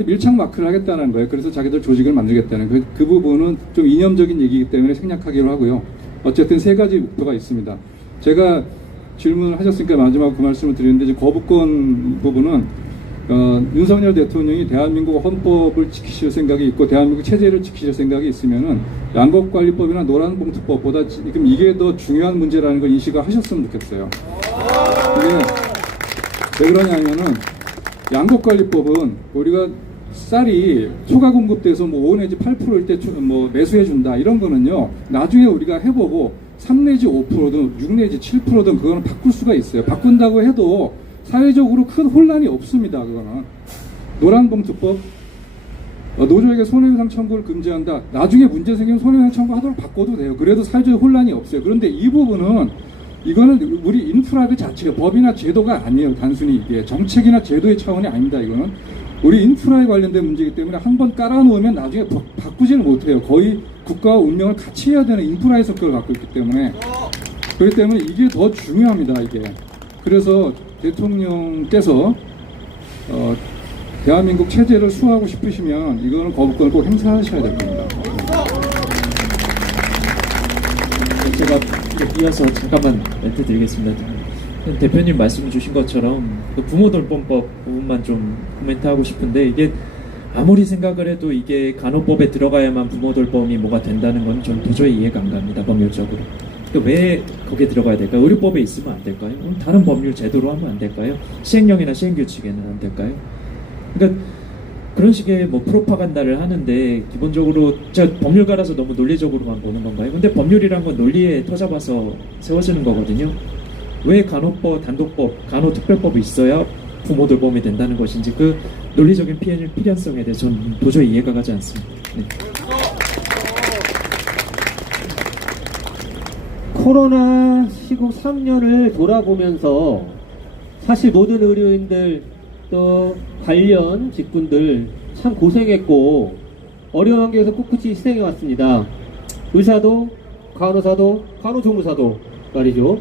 밀착 마크를 하겠다는 거예요. 그래서 자기들 조직을 만들겠다는 그 부분은 좀 이념적인 얘기이기 때문에 생략하기로 하고요. 어쨌든 세 가지 목표가 있습니다. 제가 질문을 하셨으니까 마지막 그 말씀을 드리는데, 이제 거부권 부분은 윤석열 대통령이 대한민국 헌법을 지키실 생각이 있고 대한민국 체제를 지키실 생각이 있으면은 양곡관리법이나 노란봉투법보다 지금 이게 더 중요한 문제라는 걸 인식을 하셨으면 좋겠어요. 그게 왜 그러냐면은 양곡관리법은 우리가 쌀이 초과 공급돼서 5 내지 8%일 때 매수해 준다 이런 거는요, 나중에 우리가 해보고 3 내지 5%든 6 내지 7%든 그거는 바꿀 수가 있어요. 바꾼다고 해도 사회적으로 큰 혼란이 없습니다. 그거는 노란봉투법, 노조에게 손해배상 청구를 금지한다. 나중에 문제 생기면 손해배상 청구하도록 바꿔도 돼요. 그래도 사회적 혼란이 없어요. 그런데 이 부분은 이거는 우리 인프라 그 자체가 법이나 제도가 아니에요. 단순히 이게 정책이나 제도의 차원이 아닙니다. 이거는 우리 인프라에 관련된 문제이기 때문에 한번 깔아놓으면 나중에 바꾸지는 못해요. 거의 국가와 운명을 같이 해야 되는 인프라의 성격을 갖고 있기 때문에, 그렇기 때문에 이게 더 중요합니다. 이게. 그래서 대통령께서 대한민국 체제를 수호하고 싶으시면 이거는 거부권을 꼭 행사하셔야 될 겁니다. 제가 이어서 잠깐만 멘트 드리겠습니다. 대표님 말씀 주신 것처럼 그 부모 돌봄법 부분만 좀 코멘트하고 싶은데, 이게 아무리 생각을 해도 이게 간호법에 들어가야만 부모 돌봄이 뭐가 된다는 건 전 도저히 이해가 안 갑니다. 법률적으로. 그러니까 왜 거기에 들어가야 될까요? 의료법에 있으면 안 될까요? 그럼 다른 법률 제도로 하면 안 될까요? 시행령이나 시행규칙에는 안 될까요? 그러니까 그런 식의 뭐 프로파간다를 하는데 기본적으로 제가 법률가라서 너무 논리적으로만 보는 건가요? 근데 법률이란 건 논리에 터잡아서 세워지는 거거든요. 왜 간호법, 단독법, 간호특별법이 있어야 부모 돌봄이 된다는 것인지 그 논리적인 필연성에 대해서 저는 도저히 이해가 가지 않습니다. 네. 코로나 시국 3년을 돌아보면서 사실 모든 의료인들 또 관련 직군들 참 고생했고 어려운 환경에서 꿋꿋이 희생해 왔습니다. 의사도 간호사도 간호조무사도 말이죠.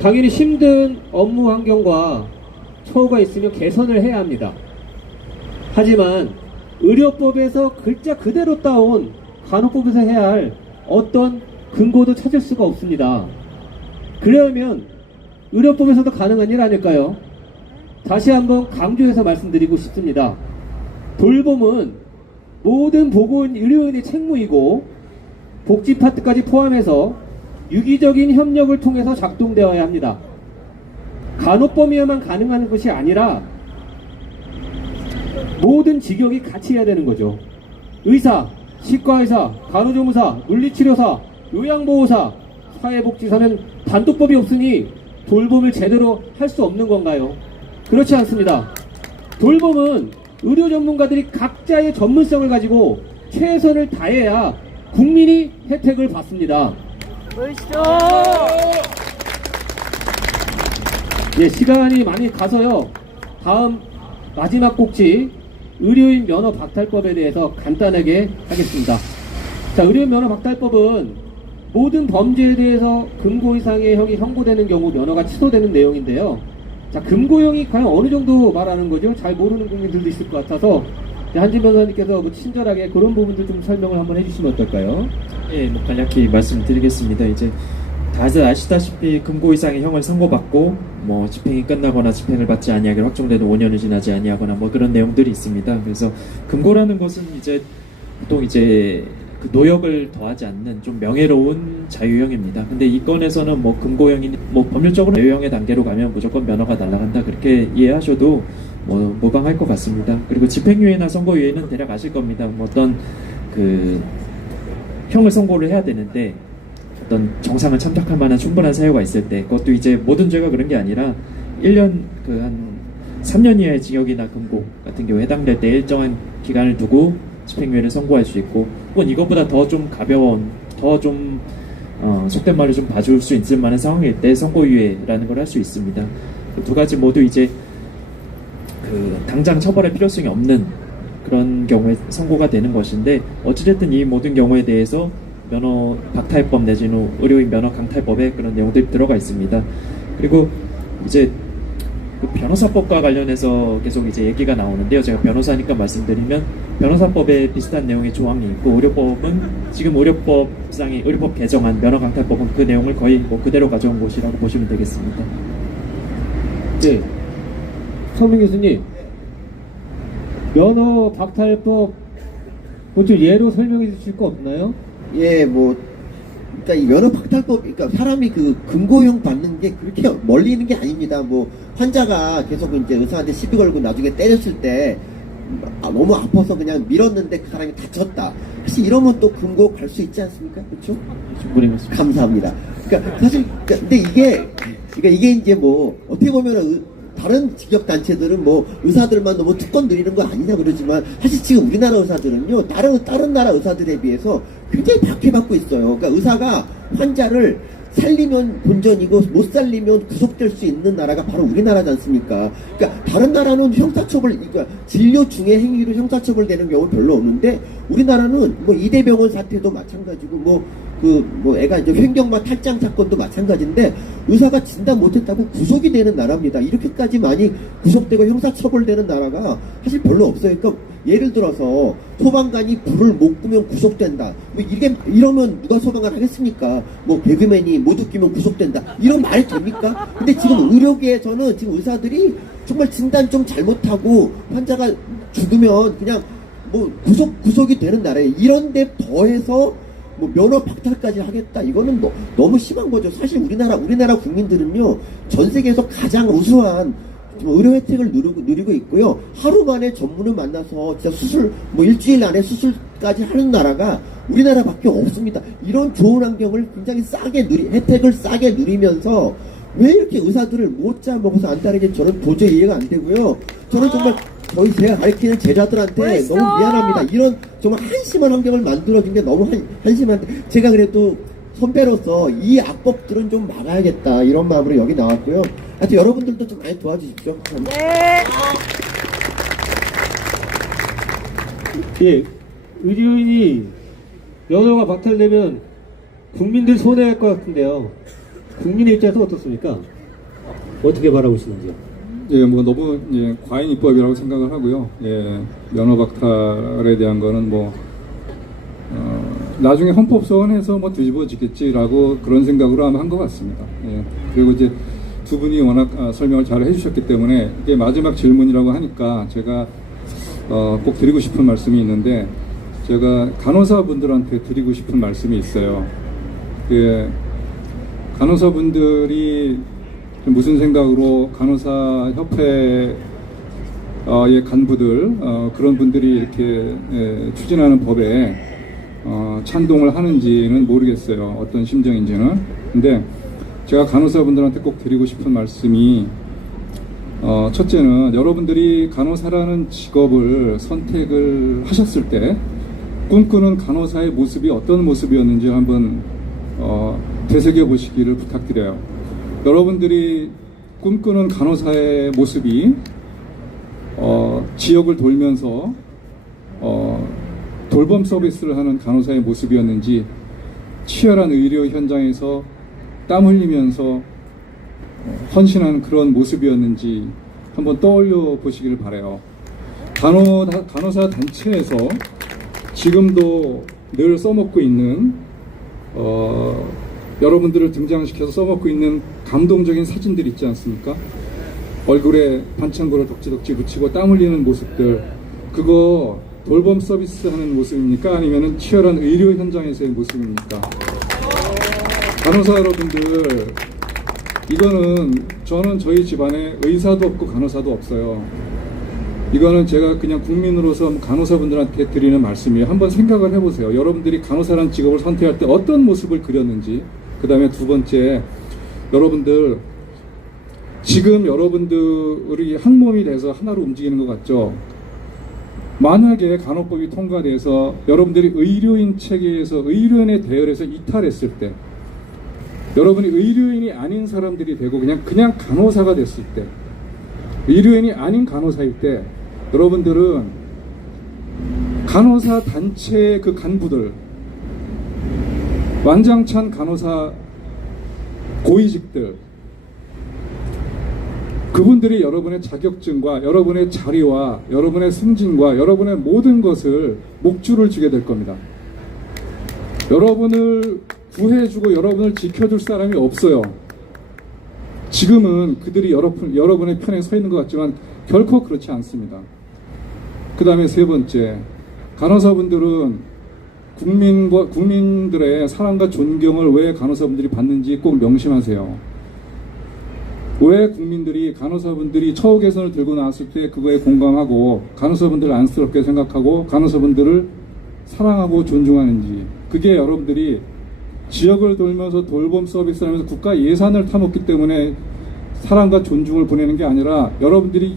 당연히 힘든 업무 환경과 처우가 있으면 개선을 해야 합니다. 하지만 의료법에서 글자 그대로 따온 간호법에서 해야 할 어떤 근거도 찾을 수가 없습니다. 그러면 의료법에서도 가능한 일 아닐까요? 다시 한번 강조해서 말씀드리고 싶습니다. 돌봄은 모든 보건 의료인의 책무이고 복지 파트까지 포함해서 유기적인 협력을 통해서 작동되어야 합니다. 간호법이야만 가능한 것이 아니라 모든 직역이 같이 해야 되는 거죠. 의사, 치과의사, 간호조무사, 물리치료사, 요양보호사, 사회복지사는 단독법이 없으니 돌봄을 제대로 할 수 없는 건가요? 그렇지 않습니다. 돌봄은 의료 전문가들이 각자의 전문성을 가지고 최선을 다해야 국민이 혜택을 받습니다. 예, 시간이 많이 가서요. 다음 마지막 꼭지 의료인 면허 박탈법에 대해서 간단하게 하겠습니다. 자, 의료인 면허 박탈법은 모든 범죄에 대해서 금고 이상의 형이 형고되는 경우 면허가 취소되는 내용인데요. 자, 금고형이 과연 어느 정도 말하는 거죠? 잘 모르는 국민들도 있을 것 같아서 한진 변호사님께서 뭐 친절하게 그런 부분들 좀 설명을 한번 해주시면 어떨까요? 예, 뭐 간략히 말씀드리겠습니다. 이제 다들 아시다시피 금고 이상의 형을 선고받고 뭐 집행이 끝나거나 집행을 받지 아니하기로 확정되는 5년을 지나지 아니하거나 뭐 그런 내용들이 있습니다. 그래서 금고라는 것은 이제 보통 이제 그 노역을 더하지 않는 좀 명예로운 자유형입니다. 근데 이 건에서는 뭐 금고형이 뭐 법률적으로 자유형의 단계로 가면 무조건 면허가 날아간다 그렇게 이해하셔도 뭐 무방할 것 같습니다. 그리고 집행유예나 선고유예는 대략 아실 겁니다. 뭐 어떤 그 형을 선고를 해야 되는데 어떤 정상을 참작할 만한 충분한 사유가 있을 때 그것도 이제 모든 죄가 그런 게 아니라 1년 그 한 3년 이하의 징역이나 금고 같은 경우에 해당될 때 일정한 기간을 두고 집행유예를 선고할 수 있고 혹은 이것보다 더 좀 가벼운 더 좀 속된 말로 좀 봐줄 수 있을 만한 상황일 때 선고유예라는 걸 할 수 있습니다. 그 두 가지 모두 이제 그 당장 처벌할 필요성이 없는 그런 경우에 선고가 되는 것인데 어찌됐든 이 모든 경우에 대해서 면허 박탈법 내지는 의료인 면허 강탈법에 그런 내용들이 들어가 있습니다. 그리고 이제 그 변호사법과 관련해서 계속 이제 얘기가 나오는데요. 제가 변호사니까 말씀드리면 변호사법에 비슷한 내용의 조항이 있고 의료법은 지금 의료법상의 의료법 개정안 면허 강탈법은 그 내용을 거의 뭐 그대로 가져온 것이라고 보시면 되겠습니다. 네. 성민 교수님, 면허 박탈법 좀 예로 설명해 주실 거 없나요? 예, 뭐, 그러니까 이 면허 박탈법, 그러니까 사람이 그 금고형 받는 게 그렇게 멀리 있는 게 아닙니다. 뭐, 환자가 계속 이제 의사한테 시비 걸고 나중에 때렸을 때 너무 아파서 그냥 밀었는데 그 사람이 다쳤다. 사실 이러면 또 금고 갈 수 있지 않습니까? 그렇죠? 충분히 맞습니다. 감사합니다. 그러니까 사실, 근데 이게 이제 뭐, 어떻게 보면은 다른 직역단체들은 뭐 의사들만 너무 특권 누리는 거 아니냐 그러지만 사실 지금 우리나라 의사들은요 다른 나라 의사들에 비해서 굉장히 박해받고 있어요. 그러니까 의사가 환자를 살리면 본전이고 못 살리면 구속될 수 있는 나라가 바로 우리나라지 않습니까? 그러니까 다른 나라는 형사처벌, 그러니까 진료 중에 행위로 형사처벌되는 경우 별로 없는데 우리나라는 뭐 이대병원 사태도 마찬가지고 애가 이제 횡격막 탈장 사건도 마찬가지인데 의사가 진단 못했다고 구속이 되는 나라입니다. 이렇게까지 많이 구속되고 형사처벌되는 나라가 사실 별로 없어요. 그러니까 예를 들어서 소방관이 불을 못 끄면 구속된다. 뭐 이러면 누가 소방관 하겠습니까? 뭐 개그맨이 못 웃기면 구속된다. 이런 말이 됩니까? 근데 지금 의료계에서는 지금 의사들이 정말 진단 좀 잘못하고 환자가 죽으면 그냥 뭐 구속이 되는 나라에 이런데 더해서 뭐 면허 박탈까지 하겠다. 이거는 너무 심한 거죠. 사실 우리나라 국민들은요 전 세계에서 가장 우수한 의료 혜택을 누리고 있고요. 하루 만에 전문을 만나서 진짜 수술, 뭐 일주일 안에 수술까지 하는 나라가 우리나라밖에 없습니다. 이런 좋은 환경을 굉장히 혜택을 싸게 누리면서 왜 이렇게 의사들을 못 잡아먹어서 안 따르는지 저는 도저히 이해가 안 되고요. 저는 정말 제가 가르치는 제자들한테 너무 미안합니다. 이런 정말 한심한 환경을 만들어준 게 너무 한심한데, 제가 그래도 선배로서 이 악법들은 좀 막아야겠다, 이런 마음으로 여기 나왔고요. 하여튼 여러분들도 좀 많이 도와주십시오. 예, 의료인이 면허가 박탈되면 국민들 손해할 것 같은데요. 국민의 입장에서 어떻습니까? 어떻게 바라보시는지요? 예, 뭐 너무 과잉 입법이라고 생각을 하고요. 예, 면허 박탈에 대한 거는 뭐 나중에 헌법 소원해서 뭐 뒤집어지겠지라고 그런 생각으로 아마 한 것 같습니다. 예, 그리고 이제 두 분이 워낙 설명을 잘 해주셨기 때문에 이게 마지막 질문이라고 하니까 제가 꼭 드리고 싶은 말씀이 있는데, 제가 간호사분들한테 드리고 싶은 말씀이 있어요. 예, 간호사분들이 무슨 생각으로 간호사협회의 간부들, 그런 분들이 이렇게 추진하는 법에 찬동을 하는지는 모르겠어요. 어떤 심정인지는. 근데 제가 간호사분들한테 꼭 드리고 싶은 말씀이, 첫째는 여러분들이 간호사라는 직업을 선택을 하셨을 때 꿈꾸는 간호사의 모습이 어떤 모습이었는지 한번 되새겨 보시기를 부탁드려요. 여러분들이 꿈꾸는 간호사의 모습이 지역을 돌면서 돌봄 서비스를 하는 간호사의 모습이었는지, 치열한 의료 현장에서 땀 흘리면서 헌신하는 그런 모습이었는지 한번 떠올려 보시기를 바라요. 간호사 단체에서 지금도 늘 써먹고 있는 여러분들을 등장시켜서 써먹고 있는 감동적인 사진들 있지 않습니까? 얼굴에 반창고를 덕지덕지 붙이고 땀 흘리는 모습들, 그거 돌봄 서비스 하는 모습입니까? 아니면 치열한 의료 현장에서의 모습입니까? 간호사 여러분들, 이거는 저는 저희 집안에 의사도 없고 간호사도 없어요. 이거는 제가 그냥 국민으로서 간호사분들한테 드리는 말씀이에요. 한번 생각을 해보세요. 여러분들이 간호사라는 직업을 선택할 때 어떤 모습을 그렸는지. 그 다음에 두 번째, 여러분들 지금 여러분들이 한 몸이 돼서 하나로 움직이는 것 같죠? 만약에 간호법이 통과돼서 여러분들이 의료인 체계에서 의료인의 대열에서 이탈했을 때, 여러분이 의료인이 아닌 사람들이 되고 그냥 간호사가 됐을 때, 의료인이 아닌 간호사일 때, 여러분들은 간호사 단체의 그 간부들, 완장찬 간호사 고위직들, 그분들이 여러분의 자격증과 여러분의 자리와 여러분의 승진과 여러분의 모든 것을 목줄을 쥐게 될 겁니다. 여러분을 구해주고 여러분을 지켜줄 사람이 없어요. 지금은 그들이 여러분의 편에 서 있는 것 같지만 결코 그렇지 않습니다. 그 다음에 세 번째, 간호사분들은 국민들의 사랑과 존경을 왜 간호사분들이 받는지 꼭 명심하세요. 왜 국민들이 간호사분들이 처우 개선을 들고 나왔을 때 그거에 공감하고 간호사분들을 안쓰럽게 생각하고 간호사분들을 사랑하고 존중하는지, 그게 여러분들이 지역을 돌면서 돌봄 서비스를 하면서 국가 예산을 타먹기 때문에 사랑과 존중을 보내는 게 아니라 여러분들이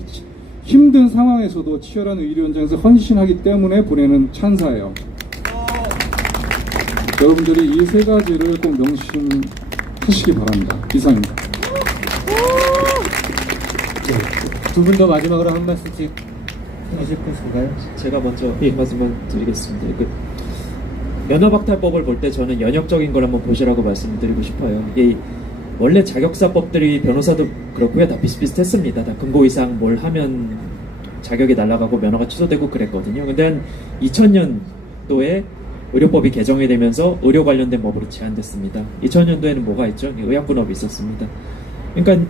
힘든 상황에서도 치열한 의료 현장에서 헌신하기 때문에 보내는 찬사예요. 여러분들이 이 세 가지를 꼭 명심하시기 바랍니다. 이상입니다. 두 분 더 마지막으로 한 말씀씩 하실 것인가요? 제가 먼저 한 말씀만 드리겠습니다. 면허박탈법을 볼 때 저는 연역적인 걸 한번 보시라고 말씀드리고 싶어요. 이게 원래 자격사법들이 변호사도 그렇고요, 다 비슷비슷했습니다. 다 금고 이상 뭘 하면 자격이 날아가고 면허가 취소되고 그랬거든요. 근데 한 2000년도에 의료법이 개정이 되면서 의료 관련된 법으로 제한됐습니다. 2000년도에는 뭐가 있죠? 의약분업이 있었습니다. 그러니까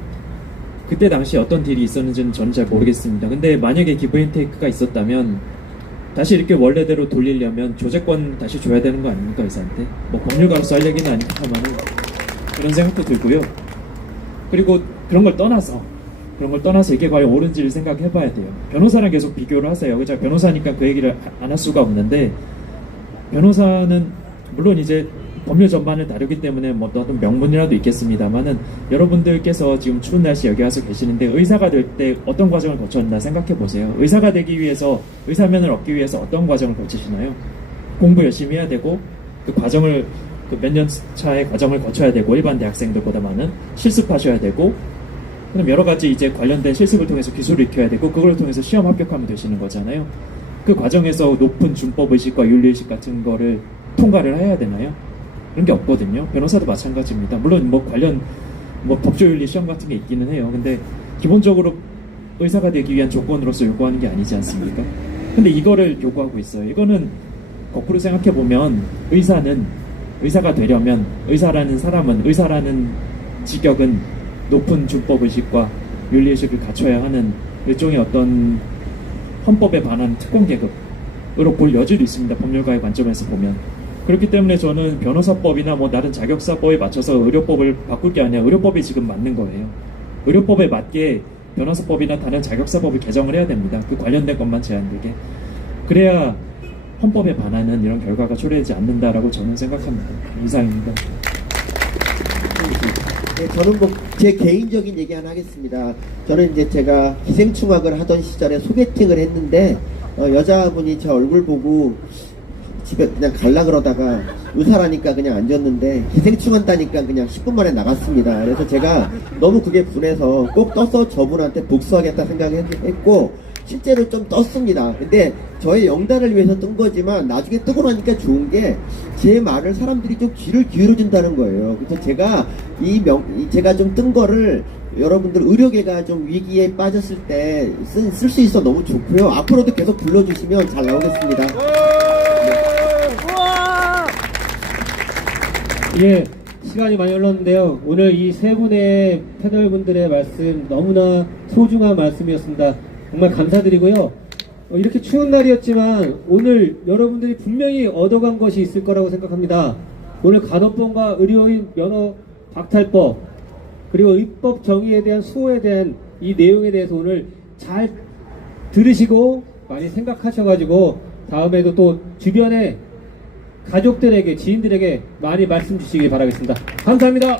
그때 당시 어떤 딜이 있었는지는 저는 잘 모르겠습니다. 근데 만약에 기브앤테이크가 있었다면 다시 이렇게 원래대로 돌리려면 조제권 다시 줘야 되는 거 아닙니까, 의사한테? 뭐 법률가로서 할 얘기는 아닙니다만 그런 생각도 들고요. 그리고 그런 걸 떠나서 그런 걸 떠나서 이게 과연 옳은지를 생각해 봐야 돼요. 변호사랑 계속 비교를 하세요. 제가 변호사니까 그 얘기를 안 할 수가 없는데, 변호사는 물론 이제 법률 전반을 다루기 때문에 뭐 어떤 명분이라도 있겠습니다만은, 여러분들께서 지금 추운 날씨 여기 와서 계시는데 의사가 될 때 어떤 과정을 거쳤나 생각해 보세요. 의사가 되기 위해서, 의사면을 얻기 위해서 어떤 과정을 거치시나요? 공부 열심히 해야 되고, 그 과정을, 그 몇 년 차의 과정을 거쳐야 되고, 일반 대학생들보다 많은 실습하셔야 되고, 그럼 여러 가지 이제 관련된 실습을 통해서 기술을 익혀야 되고, 그걸 통해서 시험 합격하면 되시는 거잖아요. 그 과정에서 높은 준법 의식과 윤리 의식 같은 거를 통과를 해야 되나요? 그런 게 없거든요. 변호사도 마찬가지입니다. 물론 뭐 관련 뭐 법조윤리 시험 같은 게 있기는 해요. 근데 기본적으로 의사가 되기 위한 조건으로서 요구하는 게 아니지 않습니까? 근데 이거를 요구하고 있어요. 이거는 거꾸로 생각해 보면, 의사가 되려면, 의사라는 사람은, 의사라는 직역은 높은 준법 의식과 윤리 의식을 갖춰야 하는 일종의 어떤 헌법에 반한 특권 계급으로 볼 여지도 있습니다. 법률가의 관점에서 보면. 그렇기 때문에 저는 변호사법이나 뭐 다른 자격사법에 맞춰서 의료법을 바꿀 게 아니라 의료법이 지금 맞는 거예요. 의료법에 맞게 변호사법이나 다른 자격사법을 개정을 해야 됩니다. 그 관련된 것만 제한되게. 그래야 헌법에 반하는 이런 결과가 초래되지 않는다라고 저는 생각합니다. 이상입니다. 네, 저는 뭐 제 개인적인 얘기 하나 하겠습니다. 저는 이제 제가 기생충학을 하던 시절에 소개팅을 했는데 여자분이 제 얼굴 보고 집에 그냥 갈라 그러다가 의사라니까 그냥 앉았는데 기생충한다니까 그냥 10분 만에 나갔습니다. 그래서 제가 너무 그게 분해서 꼭 떠서 저분한테 복수하겠다 생각했고 실제로 좀 떴습니다. 근데 저의 영단을 위해서 뜬 거지만 나중에 뜨고 나니까 좋은 게 제 말을 사람들이 좀 귀를 기울여준다는 거예요. 그래서 제가 제가 좀 뜬 거를 여러분들 의료계가 좀 위기에 빠졌을 때 쓸 수 있어 너무 좋고요. 앞으로도 계속 불러주시면 잘 나오겠습니다. 예, 시간이 많이 흘렀는데요. 오늘 이 세 분의 패널분들의 말씀 너무나 소중한 말씀이었습니다. 정말 감사드리고요. 이렇게 추운 날이었지만 오늘 여러분들이 분명히 얻어간 것이 있을 거라고 생각합니다. 오늘 간호법과 의료인 면허 박탈법, 그리고 의법 정의에 대한 수호에 대한 이 내용에 대해서 오늘 잘 들으시고 많이 생각하셔가지고 다음에도 또 주변에 가족들에게, 지인들에게 많이 말씀 주시기 바라겠습니다. 감사합니다.